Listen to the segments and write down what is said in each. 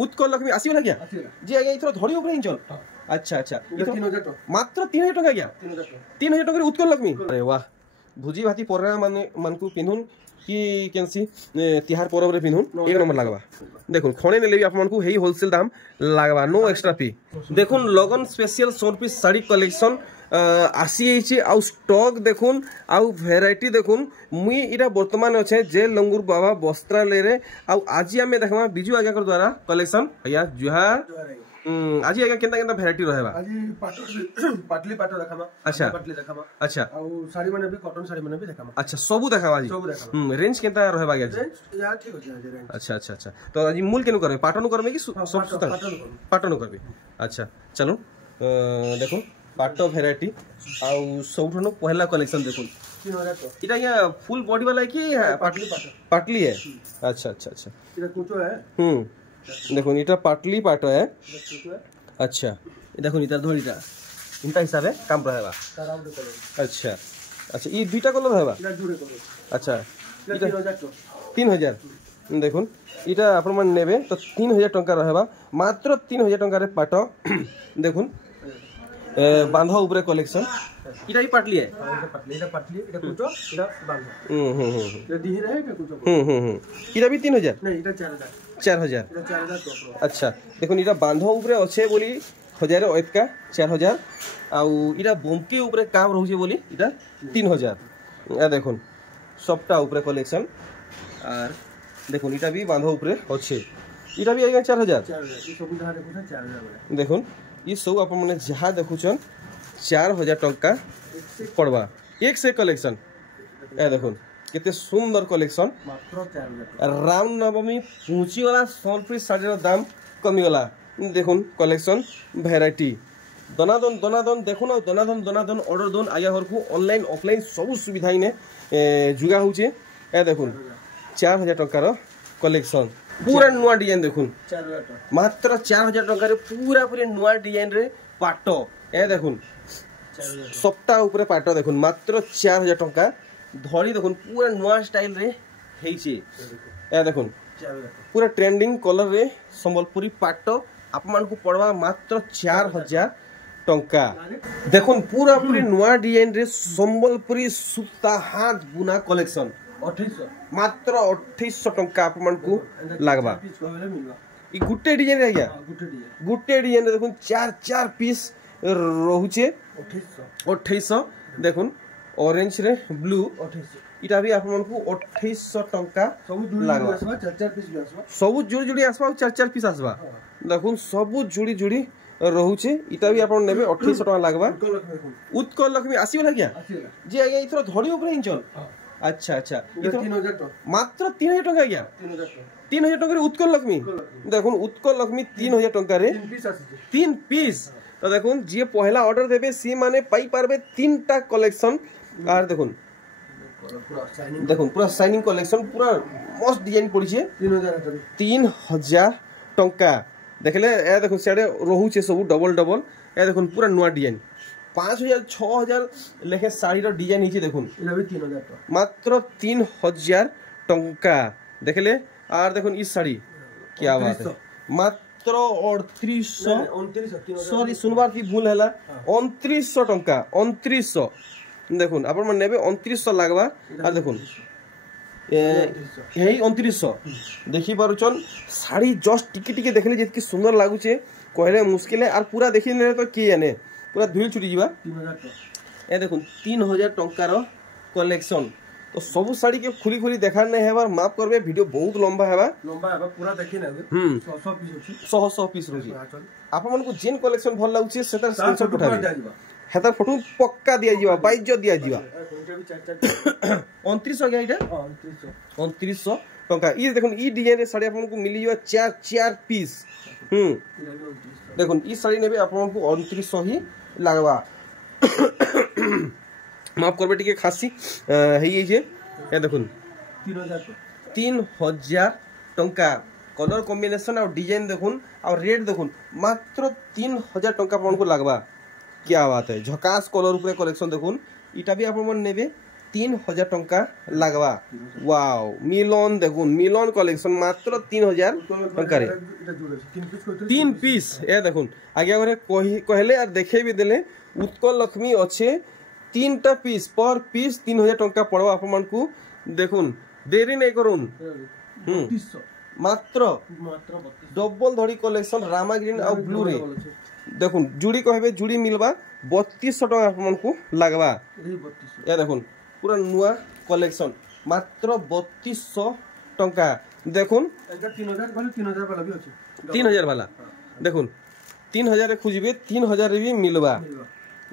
उत्कल लक्ष्मी आसीगला क्या जी आज्ञा इथर धड़ी ऊपर हिंचन अच्छा अच्छा मात्र 3000 टका आज्ञा 3000 टका उत्कल लक्ष्मी अरे वाह भुजी भाती पोरा मानकु पिन्हुन कि केनसी तिहार परब रे पिन्हुन एक नंबर लागबा देखुन खणे नेले भी आपमनकु हेई होलसेल दाम लागबा नो एक्स्ट्रा फी देखुन लगन स्पेशल 100 पीस साड़ी कलेक्शन आसी आउ स्टॉक देखुन आउ भेराइटी देखुन मुई इटा वर्तमान अच्छे जे लंगुर बाबा वस्त्रालय रे आउ आज आमे देखमा बिजू आज्ञा कर द्वारा कलेक्शन भैया जुहार आज आज्ञा केनता केनता भेराइटी रहबा आज पाटली पाटो देखामा अच्छा पाटली देखामा अच्छा आउ साड़ी माने भी कॉटन साड़ी माने भी देखामा अच्छा सबु देखाबा आज सब देखामा रेंज केनता रहबा आज रेंज यार ठीक अछि आज रेंज अच्छा अच्छा अच्छा तो आज मूल केनु करबे पाटन करबे कि सब सुता पाटन करबे अच्छा चलो देखो पाटो भेराइटी आउ सबठनो पहला कलेक्शन देखो 3000 इटा या फुल बॉडी वाला है कि पाटली पाटो पाटली है अच्छा अच्छा अच्छा इधर कुचो है देखो इटा पाटली पाटो है अच्छा देखो इधर धोरीटा इनका हिसाब है काम रहेगा अच्छा अच्छा ये दुईटा कलर रहेगा अच्छा 3000 देखो इटा आपण मन नेबे तो 3000 टंका रहेगा मात्र 3000 टंका रे पाटो देखो बांधा ऊपर कलेक्शन इटा ही पाटली है इटा पाटली इटा कुचो इटा बांधा इटा दिही रहे के कुचो इटा भी 3000 नहीं इटा 4000 इटा 4000 अच्छा देखो इटा बांधा ऊपर अच्छे बोली 1000 का 4000 आउ इटा बमके ऊपर काम रहउछे बोली इटा 3000 आ देखो सबटा ऊपर कलेक्शन आर देखो इटा भी बांधा ऊपर अच्छे इटा भी आएगा 4000 ई सब जहाँ देखो 4000 देखो ये सब आप मैंने जहाँ देखुचन 4000 टंका पड़वा एक से कलेक्शन ए देखो कितने सुंदर कलेक्शन मात्र 4000 राम नवमी पहुंची वाला सोनपुरी साड़ी दाम कमी वाला देखो कलेक्शन भेराइटी दनादन देखो ना दनादन ऑर्डर दोन आया घर को ऑनलाइन ऑफलाइन सब सुविधा इने जुगा होचे ए देखो 4000 टंकार कलेक्शन पूरा नुआ डिजाइन देखुन मात्र 4000 टंका पूरा पूरी नुआ डिजाइन रे पाटो ए देखुन सप्ताह ऊपर पाटो देखुन मात्र 4000 टंका धड़ी देखुन पूरा नुआ स्टाइल रे हेइचे ए देखुन पूरा ट्रेंडिंग कलर रे संबलपुरी पाटो आपमान को पड़वा मात्र 4000 टंका देखुन पूरा पूरी नुआ डिजाइन रे संबलपुरी सूता हाथ बुना कलेक्शन 2800 मात्र 2800 टंका आपमान को लागबा ई गुटे डिजाइन रे गया गुटे डिजाइन रे देखुन 4 पीस रहुचे 2800 देखुन ऑरेंज रे ब्लू 2800 इटा भी आपमान को 2800 टंका लागबा सब जुड़ी आसबा 4 पीस आसबा देखुन सब जुड़ी रहुचे इटा भी आपन नेबे 2800 टंका लागबा उत्कल लक्ष्मी आसीबला क्या जी आज्ञा इथर धड़ी ऊपर हिंचन अच्छा अच्छा मात्र 3000 टंका गया 3000 टंका उत्कल लक्ष्मी देखो उत्कल लक्ष्मी 3000 टंका रे 3 पीस तो देखो जी पहला ऑर्डर देबे सी माने पाई पारबे 3टा कलेक्शन आर देखो पूरा शाइनिंग कलेक्शन पूरा मस्त डिजाइन पड़ी छे 3000 टंका देखले ए देखो सियाडे रहूचे सब डबल ए देखो पूरा नुआ डिजाइन 5000 6000 लेखे साड़ी रो डिजाइन हिचे देखुन इला भी 3000 टका मात्र 3000 टंका देखले आर देखुन इस साड़ी क्या बात है मात्र 3800 सॉरी सुनबार की भूल हैला 2900 टंका 2900 देखुन आपण मन नेबे 2900 लागबा आ देखुन यही 2900 देखि पारुचन साड़ी जस्ट टिके देखले जेतकी सुंदर लागुचे कहले मुश्किल है आर पूरा देखि ने तो की जाने पूरा धुल छुटी जीवा 3000 ए देखुन 3000 टंकार कलेक्शन तो सब साड़ी के खुली देखा नहीं हेबार माफ करबे वीडियो बहुत लंबा हेबा पूरा देखि ना 100 पीस रोजी आप मन को जेन कलेक्शन भल लागुचे सेता स्क्रीनशॉट पठाबे हेतार फोटो पक्का दिया जीवा बाइज दिया जीवा 2900 गया इटा 2900 टंका ई देखुन ई डिजाइन रे साड़ी आपन को मिली जीवा 4 पीस देखुन ई साड़ी नेबे आपन को 2900 ही लागबा माफ करबे टिके खासी हेई जे ए देखुन 3000 टंका कलर कॉम्बिनेशन और डिजाइन देखुन और रेट देखुन मात्र 3000 टंका आपन को लागबा क्या बात है झकास कलर ऊपर कलेक्शन देखुन इटा भी आपन मन नेबे 3000 टंका लगवा वाओ मिलन देखुन मिलन कलेक्शन मात्र 3000 टंका रे 3 पीस ए देखुन आगे घरे कहले और देखे भी देले उत्कल लक्ष्मी अच्छे 3टा पीस पर पीस 3000 टंका पड़वा आप मन को देखुन देरी नहीं करुन मात्र डबल धड़ी कलेक्शन रामा ग्रीन और ब्लू रे देखुन जुड़ी कहबे जुड़ी मिलबा 3200 टका आप मन को लगवा या देखुन पूरा नुआ कलेक्शन मात्र 3200 टंका देखुन 3000 वाला देखुन 3000 खोजबे 3000 भी मिलबा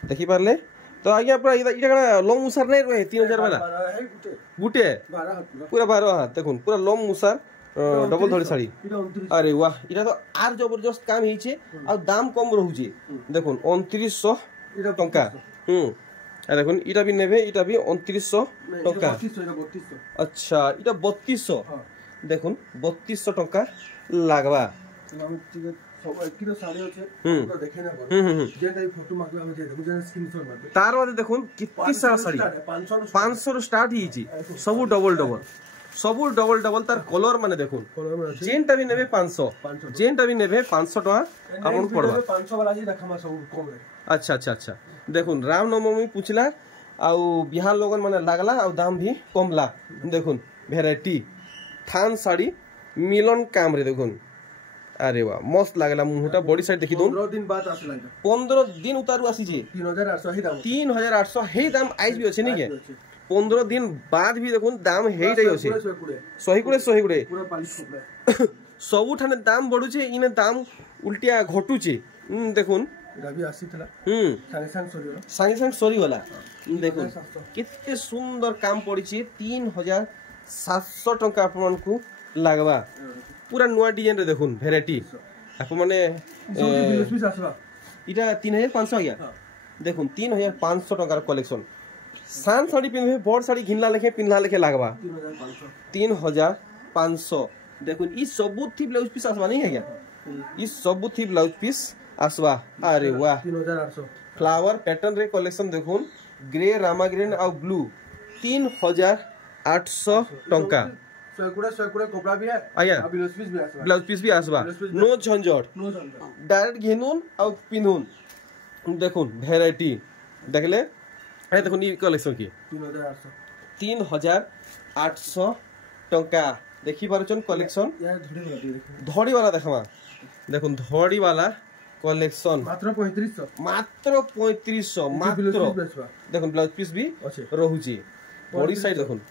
देखि पारले तो आगे पूरा इटा लम मुसार नहीं रहे 3000 वाला गुटे पूरा 12 हाथ देखुन पूरा लम मुसार डबल धड़ी साड़ी अरे वाह इटा तो आर जबरदस्त काम हिचे और दाम कम रहउजे देखुन 2900 टंका देखुन इटा भी नेबे इटा भी 2900 टंका अच्छा इटा 3200 देखुन 3200 टंका लागबा तार बाद देखुन कितनी सारा साड़ी 500 स्टार्ट हिची सब डबल डबल तार कलर माने देखुन जेनटा भी नेबे 500 जेनटा भी नेबे 500 टका आपन पड़बा 500 वाला ही रखमा सब कम रे अच्छा अच्छा अच्छा देखुन रामनवमी पूछला आउ बिहार लोगन माने लागला आउ दाम भी कमला देखुन वैरायटी थान साड़ी मिलन काम रे देखुन अरे वाह मस्त लागला मुहटा बॉडी साइड देखि दो 15 दिन बाद आसला 15 दिन उतारू आसी जे 3800 ही दाम 3800 हे दाम आइज भी अछि नै के 15 दिन बाद भी देखुन दाम हे रही अछि सही कुड़े पूरा पालिश कपड़ा सब ठाने दाम बढ़ु छे इने दाम उल्टिया घटु छे देखुन रवि आसीतला सांगे सरी वाला देखुन कितने सुंदर काम पड़ी छे 3700 टंका आपन को लागबा पूरा नुआ डिजाइन रे देखुन वैरायटी आप माने इटा 3500 गया देखुन 3500 टंका कलेक्शन सान साड़ी पिनबे बड़ साड़ी घिनला लेखे पिनला लेखे लागबा 3500 देखुन ई सबु थी ब्लाउज पीस आसबा नहीं है क्या ई सबु थी ब्लाउज पीस आसबा अरे वाह 3800 फ्लावर पैटर्न रे कलेक्शन देखुन ग्रे रामा ग्रीन और ब्लू 3800 टंका सकुड़ा कपड़ा भी है आया ब्लाउज पीस भी आसबा नो झंझट डायरेक्ट घेनुन और पिनुन देखुन वैरायटी देखले ए देखुन ई कलेक्शन की 3800 टंका देखि पारछन कलेक्शन धड़ी वाला देखमा देखुन धड़ी वाला कलेक्शन मात्र 3500 मात्र देखुन ब्लाउज पीस भी रहउची बॉडी साइड देखुन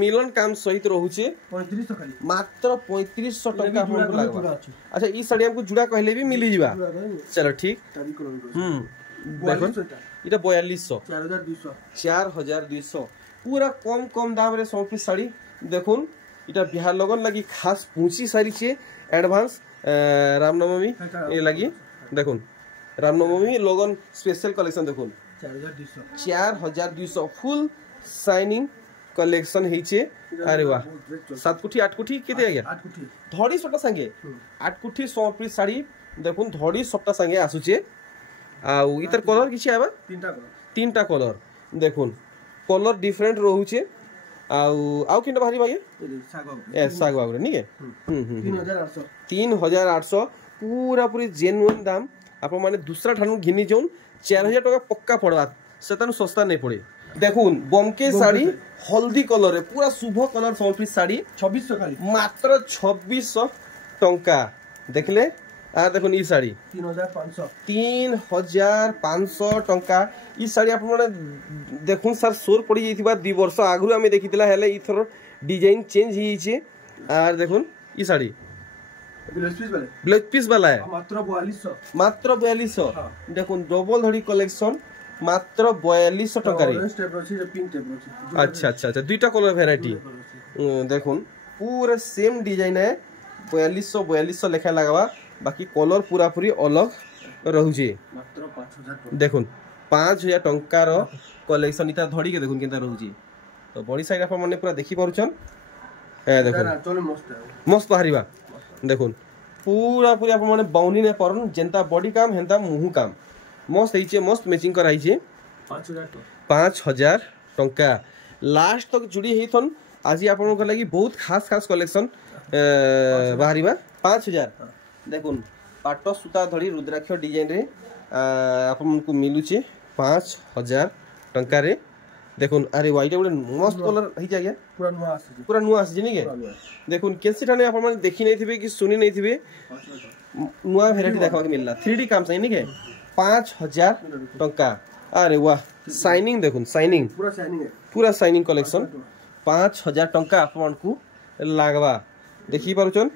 मिलन काम सहित रहउचे 3500 खाली मात्र 3500 टका हमको लागबा अच्छा ई साड़ी हमको जुड़ा कहले भी मिली जीवा चलो ठीक देखो इटा 4200 4200 पूरा कम दाम रे 100 पीस साड़ी देखुन इटा बिहार लगन लगी खास पूंची साड़ी छे एडवांस रामनवमी ए लगी देखुन रामनवमी लोगन स्पेशल कलेक्शन देखुन 4200 फुल शाइनिंग कलेक्शन हिचे अरे वाह 7 कुठी 8 कुठी केते आ गया 8 कुठी धड़ी सटा संगे 8 कुठी 100 पीस साड़ी देखुन धड़ी सटा संगे आसुचे आउ इतर कलर किछि आबा तीनटा कलर देखुन कलर डिफरेंट रहउचे आउ किनटा भारी भाई साग बागरे नी के 3800 पूरा पूरी जेन्युइन दाम आप माने दूसरा ठानु घिनी जोन 4000 टका पक्का पड़वा सेतानु सस्ता नहीं पड़े देखुन बमके साड़ी हल्दी कलर रे पूरा शुभ कलर 100 पीस साड़ी 2600 खाली मात्र 2600 टंका देखले आ देखुन ई साड़ी 3500 टंका ई साड़ी आप माने देखुन सर सोर पड़ी जइथिबा 2 वर्ष आगु हमें देखितला हेले ई थरो डिजाइन चेंज ही छे आर देखुन ई साड़ी ब्लाउज पीस वाला है मात्र 4200 देखुन डबल धड़ी कलेक्शन मात्र 4200 टका रे अच्छा अच्छा अच्छा दुईटा कलर वैरायटी देखुन पूरा सेम डिजाइन है 4200 लेखा लगवा बाकी कलर पूरा पूरी अलग रहउजे मात्र 5000 देखुन 5000 टंका रो कलेक्शन इता धड़ी के देखुन केनता रहउजे तो बॉडी साइड आप माने पूरा देखि पारुछन ए देखुन मस्त बाहरीबा देखुन पूरा पूरी आप माने बाउनी ने परन जेंता बॉडी काम हेंता मुहु काम मस्त हिचे मस्त मैचिंग कराइछे 5000 टंका लास्ट तक जुड़ी हेथन आज आपन लगी बहुत खास खास कलेक्शन बाहरिबा 5000 देखुन पाट सूता धड़ी रुद्राक्ष डिजाइन रे आपन को मिलुचे 5000 टंका रे देखुन अरे व्हाइट गोटे मस्त कलर है आज्ञा पूरा नुआ आसी नहीं के देखुन केसी ठाने आपन माने देखि नहीं थिबे कि सुनी नहीं थिबे नुआ वेराइटी देखा के मिलला 3D काम सही नहीं के 5000 टंका अरे वाह शाइनिंग देखुन शाइनिंग पूरा शाइनिंग कलेक्शन 5000 टंका आपन को लागवा देखि पारुचन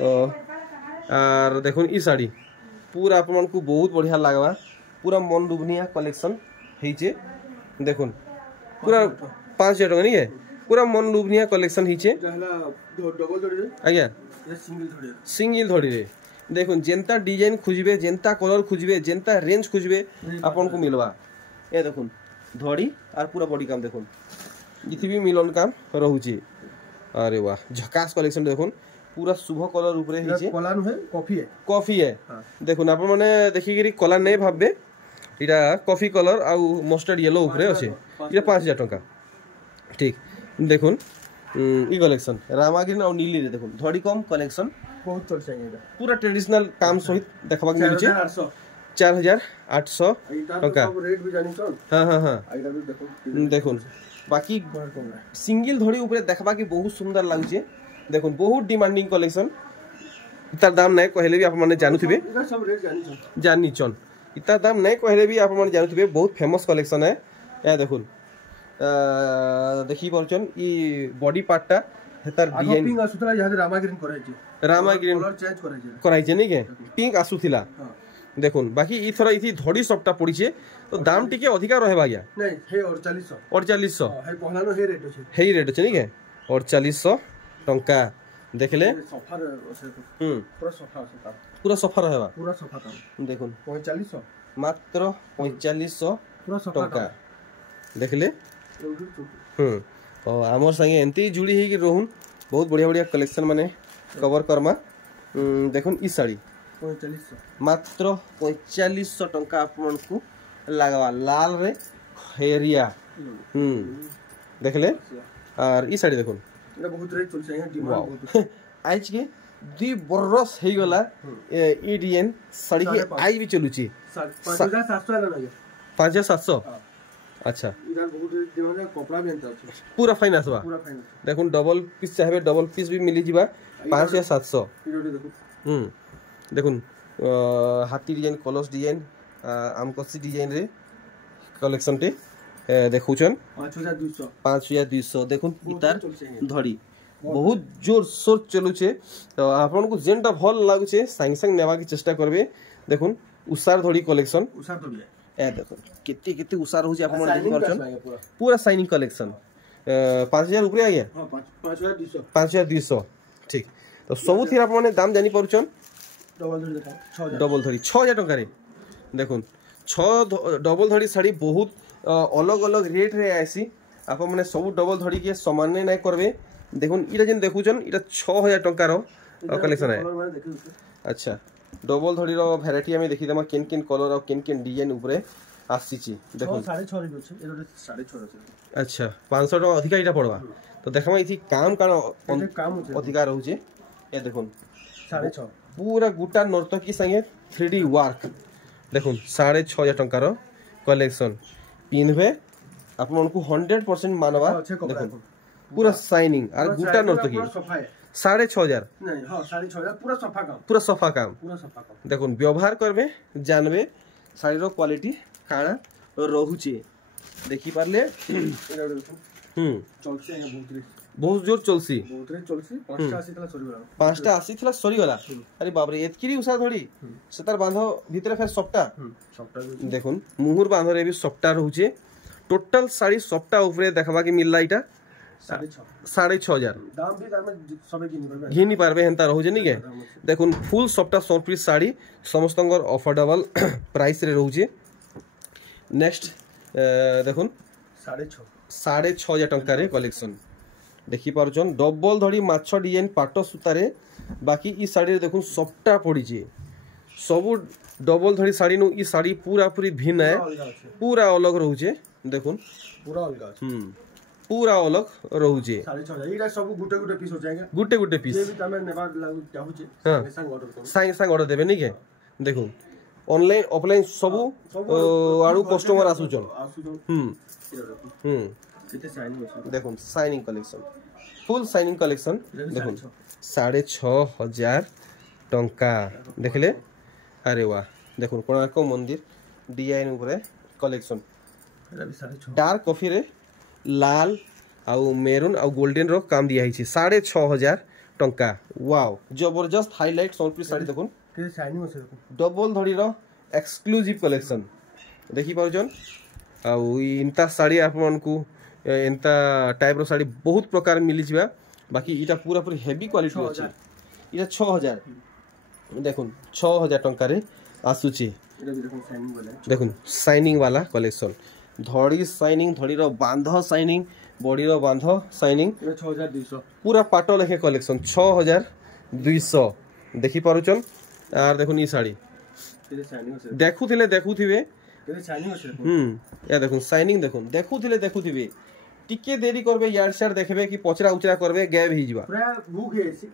और देखुन ई साड़ी पूरा आपन को बहुत बढ़िया लागवा पूरा मन डुबनिया कलेक्शन हेचे देखुन पूरा 5000 टंका नहीं है पूरा मन डुबनिया कलेक्शन हेचे आज्ञा सिंगल धड़ी रे देखुन जेंता डिजाइन खुजबे जेंता कलर खुजबे जेंता रेंज खुजबे आपन को मिलवा ए देखुन धड़ी और पूरा बॉडी काम देखुन इथि भी मिलन काम रहउची अरे वाह झकास कलेक्शन देखुन पूरा शुभ कलर ऊपर हिचे कला नु है कॉफी है देखुन आपन माने देखि गिरी कलर नै भाबबे इटा कॉफी कलर आ मस्टर्ड येलो ऊपर अछि इटा 5000 टंका ठीक देखुन ई कलेक्शन रामाग्रीन और नीली रे देखुन धड़ी कम कलेक्शन बहुत चल चाहिए पूरा ट्रेडिशनल काम सहित देखबा के मिलुचे 4800 टंका रेट भी जानी तो हां आइरा भी देखो देखुन बाकी सिंगल धड़ी ऊपर देखबा के बहुत सुंदर लागुचे देखुन बहुत डिमांडिंग कलेक्शन इतार दाम नै कहले भी आप माने जानुथिबे इधर सब रेट जानी चन इतार दाम नै कहले भी आप माने जानुथिबे बहुत फेमस कलेक्शन है या देखुन देखि परचन ई बॉडी पार्टटा हेतार डिजाइन पिंक आसुतला यहां रामाग्रीन कलर चेंज कराई छै नै के पिंक आसुथिला देखुन बाकी ई थरा इथि धड़ी सबटा पड़ी छे तो दाम टिके अधिका रहबा गया नहीं हे 4800 हे पहलानो हे रेट छै हे रेट छै नै के 4800 टंका देखले सफा पूरा सफा रहबा पूरा सफा काम देखुन 4500 मात्र 4500 पूरा सफा टंका देखले और हमर संगे एंती जुड़ी हे कि रहून बहुत बढ़िया बढ़िया कलेक्शन माने कवर करमा देखुन ई साड़ी 4500 मात्र 4500 टंका आपन को लागवा लाल रे खैरिया देखले और ई साड़ी देखुन एटा बहुत रेट चल छै डिमांड बहुत आज के 2 बरस हे गला ई डिजाइन साड़ी के आज भी चलुची 5700 ला लगे 5700 अच्छा इधर बहुत डिमांड कपड़ा भी अंतर छै पूरा फाइन आसबा पूरा फाइन देखुन डबल पीस चाहे डबल पीस भी मिली जीवा 5700 देखो देखुन हाथी डिजाइन कलर्स डिजाइन आमकसी डिजाइन रे कलेक्शन टे देखुचन 5200 देखुन इतार धड़ी बहुत जोर सोर चलुचे तो आपन को जेनटा भल लागुचे संग संग नेवा की चेष्टा करबे देखुन उसार धड़ी कलेक्शन उसार धड़ी ए देखुन केते केते उसार होची आपन देख परछन पूरा शाइनिंग कलेक्शन 5000 ऊपर आ गया हां 5200 ठीक तो सब थी आपन दाम जानी परछन डबल धड़ी 6000 टंका रे देखुन 6 डबल धड़ी साड़ी बहुत अलग अलग रेट रे आसी आप माने सब डबल धड़ी के समान नै करबे देखुन इटा जेन देखुचन इटा 6000 टंका रो कलेक्शन है अच्छा डबल धड़ी रो वैरायटी हमें देखि दमा केन केन कलर और केन केन डिजाइन ऊपर आसीची देखुन 6.5 रे छै एरो 6.5 अच्छा 500 टका अधिका इटा पड़वा तो देखमा इथि काम काम अधिका रहू छै ए देखुन 6.5 पूरा गुटा नर्तकी संगे 3D वर्क देखुन 6.5 टंका रो कलेक्शन पिनबे आपन को 100% मानवा देखुन पूरा शाइनिंग और गुटा नर्तकी 6.5 नहीं हां 6.5 पूरा सफा काम देखुन व्यवहार करबे जानबे साड़ी रो क्वालिटी काना रहूची देखि पारले चलছে बहुत जोर चलसी पांचटा आसी थला सरी गला अरे बाप रे एतकिरी उसा धड़ी सेतार बांधो भीतर फेर सपटा देखुन मुहुर बांधो रे भी सपटा रहूचे टोटल साड़ी सपटा ऊपर देखबा के मिलला इटा 6500 दाम भी दाम सबे घिनी पारबे हेंता रहूजे नि के देखुन फुल सपटा 100 पीस साड़ी समस्तंगर अफोर्डेबल प्राइस रे रहूचे नेक्स्ट देखुन 6.5 टंका रे कलेक्शन देखि पारछन डबल धड़ी माछ डिजाइन पाट सूतारे बाकी ई साड़ी रे देखुन सपटा पड़ी जे सब डबल धड़ी साड़ी नु ई साड़ी पूरा पूरी भिन्न है पूरा अलग रहूचे देखुन पूरा अलग पूरा अलग रोचे 6,500 एटा सब गुटे गुटे पीस हो जाएगा गुटे गुटे पीस जे भी तमे नेबा लागु चाहूचे हां संग ऑर्डर करू संग ऑर्डर देबे नहीं के देखो ऑनलाइन ऑफलाइन सब आड़ू कस्टमर आसुचन किते शाइनिंग ଅଛି देखो shining collection full shining collection देखो 6,500 टंका देखले अरे वाह देखो कोणार्क मंदिर डिजाइन ऊपर कलेक्शन डार्क कॉफी रे लाल आउ मेरून आउ गोल्डन रो काम दिया हिची 6,500 टंका वाओ जबरदस्त हाईलाइट सोनपुरी साड़ी देखो किते शाइनिंग ଅଛି डबल धड़ी रो एक्सक्लूसिव कलेक्शन देखि पाउजन आउ इनता साड़ी आपन को एंता टाइप रो साड़ी बहुत प्रकार मिली जिबा बाकी इटा पूरा पूरी हेवी क्वालिटी अछि इटा 6,000 देखुन 6,000 टंका रे आसुची इटा भी देखो शाइनिंग वाला देखुन शाइनिंग वाला कलेक्शन धड़ी शाइनिंग धड़ी रो बांध शाइनिंग बॉडी रो बांध शाइनिंग 6,200 पूरा पाटो लेखे कलेक्शन 6,200 देखि पारुचन आर देखुन ई साड़ी किते शाइनिंग ଅଛି देखुथिबे किते शाइनिंग ଅଛି या देखुन शाइनिंग देखुन देखुथिबे टिके देरी करबे यार शार देखबे कि पचरा उचरा करबे गैब ही जिबा पूरा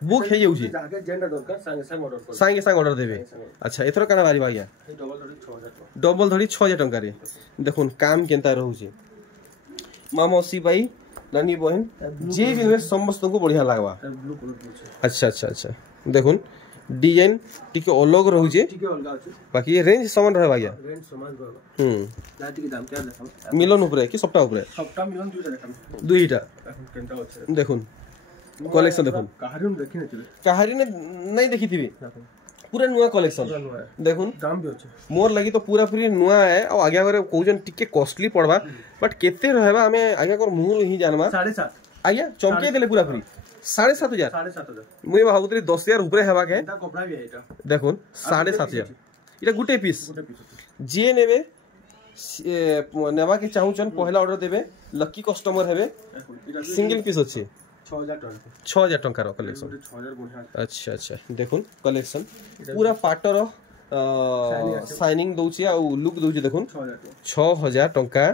बुक हे जाउची जाके जेंडा दरकार संगे ऑर्डर देबे अच्छा एथरो काना बारी भाइया डबल धड़ी 6,000 टंका रे देखुन काम केनता रहउची मामोसी भाई नानी बहन जे भी समस्त को बढ़िया लागबा अच्छा अच्छा अच्छा देखुन डिजाइन टिके अलग रहउचे टिके अलग अछि बाकी रेंज समान रहे भाइया रेंज समान रहबा लाटी के दाम क्या देखाम मिलन ऊपर कि सबटा मिलन दुईटा देखाम दुईटा केनता अछि देखुन कलेक्शन देखुन कहारी ने नहीं देखिथिबे पूरा नुआ कलेक्शन देखुन दाम भी अछि मोर लगी तो पूरा पूरी नुआ है और आगे बारे कोजन टिके कॉस्टली पड़बा बट केते रहबा हमें आगे कर मुंह ही जानबा 7.5 आया चमके देले पूरा पूरी 7,500 मुई भाबुतरी 10,000 ऊपर हेबा के कपड़ा भी है एटा देखुन 7,500 इटा गुटे पीस जे नेबे नेबा के चाहूचन पहला ऑर्डर देबे लकी कस्टमर हेबे सिंगल पीस अछि 6,000 टंका रो कलेक्शन 6,000 बढ़िया अच्छा अच्छा देखुन कलेक्शन पूरा पाटर शाइनिंग दउची आ लुक दउची देखुन 6,000 टंका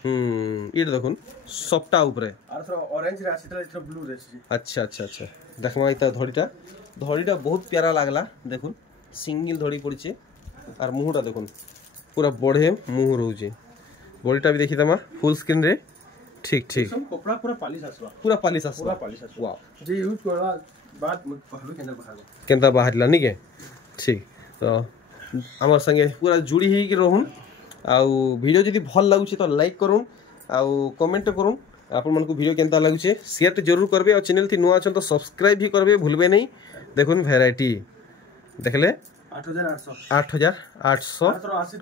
इट देखुन सबटा ऊपर आर थोड़ा ऑरेंज रे आसीतला इथरा ब्लू रे छी अच्छा अच्छा अच्छा देखमा इता धड़ीटा बहुत प्यारा लागला देखुन सिंगल धड़ी पड़ीचे आर मुहटा देखुन पूरा बढ़े मुह रहउचे बॉडीटा भी देखि तमा फुल स्क्रीन रे ठीक ठीक कपड़ा पूरा पालिश आसवा वाओ जे यूज करला बात कहबे केनता बाहरला नि के ठीक तो हमर संगे पूरा जुड़ी ही के रहून आउ वीडियो जदी भल लागुचे तो लाइक करूँ आउ कमेंट करूँ आपण मन को वीडियो केनता लागुचे शेयर तो जरूर करबे और चैनल थी नुआ अछन तो सब्सक्राइब भी करबे भूलबे नहीं देखुन वैरायटी देखले 8,800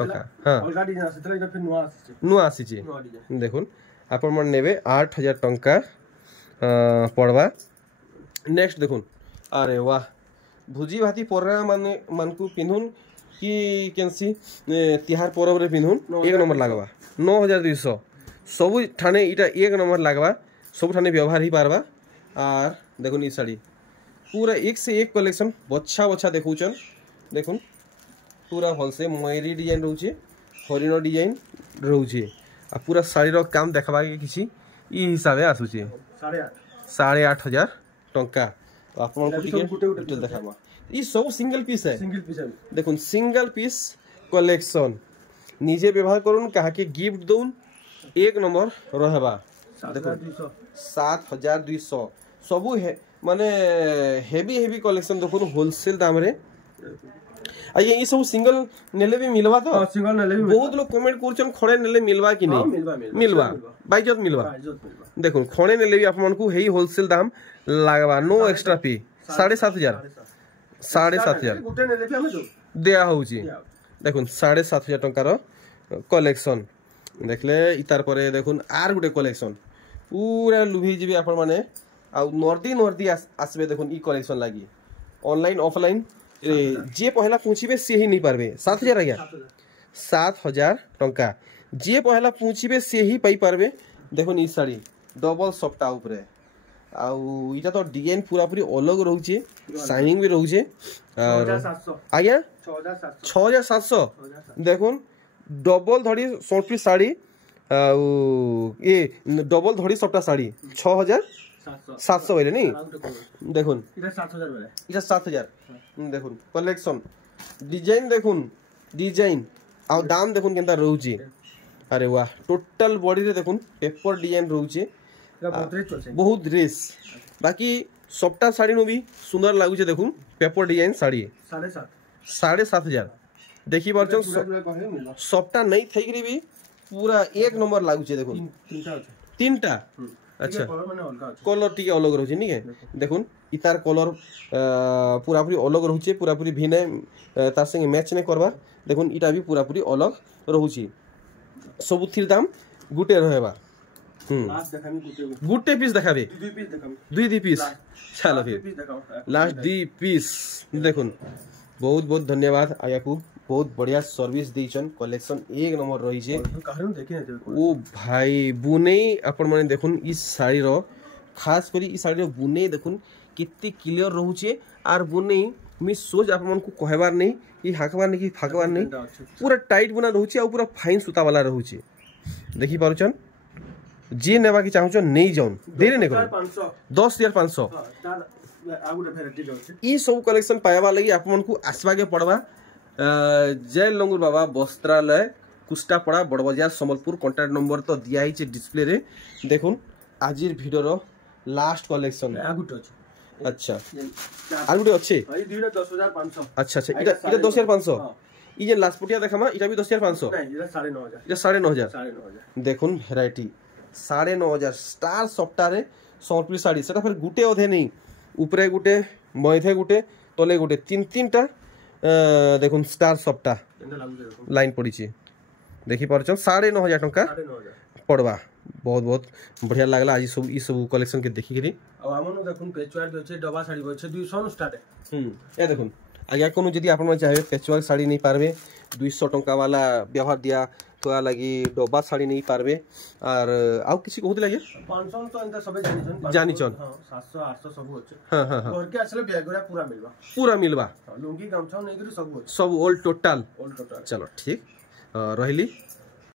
टका हां अलगा डिजाइन आसीतला इटा फिर नुआ आसीचे देखुन आपण मन नेबे 8,000 टंका पड़वा नेक्स्ट देखुन अरे वाह भुजी भाती पररा माने मानकू पिन्हुन कि केनसी तिहार परब रे पिन्हुन एक नंबर लागबा 9,200 सब ठाने इटा एक नंबर लागबा सब ठाने व्यवहार ही पारबा आर देखुन ई साड़ी पूरा एक से एक कलेक्शन बच्छा बच्छा देखुचन देखुन पूरा भल से मयूरी डिजाइन रहउचे हरिण डिजाइन रहउचे आ पूरा साड़ी रो काम देखबा के किछि ई हिसाबे आसुचे 8,500 टंका आपन को टिके देखाबा ई सब सिंगल पीस है देखुन सिंगल पीस कलेक्शन निजे व्यवहार करूँ कहा के गिफ्ट दून एक नंबर रहबा 7,200 सबू है माने हेवी कलेक्शन देखुन होलसेल दाम रे आइए ये सब सिंगल नेले भी मिलवा तो सिंगल नेले भी बहुत लोग कमेंट करछन खड़े नेले मिलवा कि नहीं मिलवा बाइजत मिलवा देखुन खड़े नेले भी आप मन को हेई होलसेल दाम लागबा नो एक्स्ट्रा फी 7,500 गुटे नेले भी हम दो दिया होउची देखुन 7,500 टंकार कलेक्शन देखले इतार परे देखुन आर गुटे कलेक्शन पूरा लुभी जीबे आपण माने आ नर्दी आसबे देखुन ई कलेक्शन लागी ऑनलाइन ऑफलाइन जे पहला पूछिबे से ही नहीं पारबे 7,000 आज्ञा 7,000 टंका जे पहला पूछिबे से ही पाई पारबे देखुन ई साड़ी डबल सप्ता ऊपर आउ इटा तो डिजाइन पूरा पूरी अलग रहउचे शाइनिंग भी रहउचे और आज्ञा 6,700 देखुन डबल धड़ी 60 साड़ी ये डबल धड़ी सप्टा साड़ी 6700 बोले नहीं देखुन এটা 7000 বলে এটা 7000 দেখুন कलेक्शन डिजाइन देखुन डिजाइन आ दाम देखुन केनता रहउची अरे वाह टोटल बॉडी रे देखुन पेपर डिजाइन रहउची এটা বহুত রেট চলছে बहुत रेस बाकी सप्टा साड़ी नु भी सुंदर लागुचे देखुन पेपर डिजाइन साड़ी 7.5 7500 देखी पारछन सप्टा नहीं थईकरी भी पूरा एक नंबर लागुचे देखुन तीनटा अच्छा कलर टी अलग रहउचे नी के देखुन इतार कलर पूरा पूरी अलग रहउचे पूरा पूरी भिने तार संगे मैच नहीं करबा देखुन इटा भी पूरा पूरी अलग रहउची सबुथिर दाम गुटे रहेबा लास्ट देखामी गुटे पीस देखाबे दुई पीस चलो फिर लास्ट 2 पीस देखुन बहुत बहुत धन्यवाद आयाकू बहुत बढ़िया सर्विस देचन कलेक्शन एक नंबर रही छे ओ भाई बुने अपन माने देखुन इस साड़ी रो खास करी इस साड़ी रो बुने देखुन कितनी क्लियर रहउचे आर बुने मी सोच आप मन को कहबार नहीं कि हाकबार नहीं कि फाकबार नहीं पूरा टाइट बुना रहउचे और पूरा फाइन सूता वाला रहउचे देखि पारुचन जे नेबा की चाहू नहीं जाऊन देरी नहीं करो 10500 ई सब कलेक्शन पायाबा लगी आप मन को आसवा के पड़वा जय लंगुर बाबा वस्त्रालय कुष्टापड़ा बड़ बाजार संबलपुर कांटेक्ट नंबर तो दिया ही डिस्प्ले रे देखुन आजिर वीडियो लास्ट कलेक्शन अच्छा आर गुटे अच्छे भाई 10500 अच्छा अच्छा इटा 10500 ई जे लास्ट पुटिया देखामा इटा भी 10500 नहीं इटा 9500 इटा 9500 देखुन वैरायटी 9500 स्टार सफ्टा रे संबलपुरी साड़ी सेटा फिर गुटे अधे नहीं ऊपरे गुटे मथे गुटे तले गुटे तीनटा देखुन स्टार सफ्टा लाइन पड़ी देखी पारछन 9500 टंका पड़वा बहुत बहुत बढ़िया लागला आज सब ई सब कलेक्शन के देखि करी अब हमन देखुन पेचवार के छै डबा साड़ी छै 200 स्टार्ट ए देखुन आज्ञा कोनो जदी आपन चाहे पेचवार साड़ी नहीं पारबे 200 टंका वाला व्यवहार दिया तो लगी डब्बा साड़ी नहीं पारबे और आउ किसी कहत लगे 500 तो अंत सबे जानिछन 700 800 सब होछ हां हां घर के असले बेगरा पूरा मिलबा लुंगी गामछा नहीं करी सब होछ सब ऑल टोटल चलो ठीक रहिली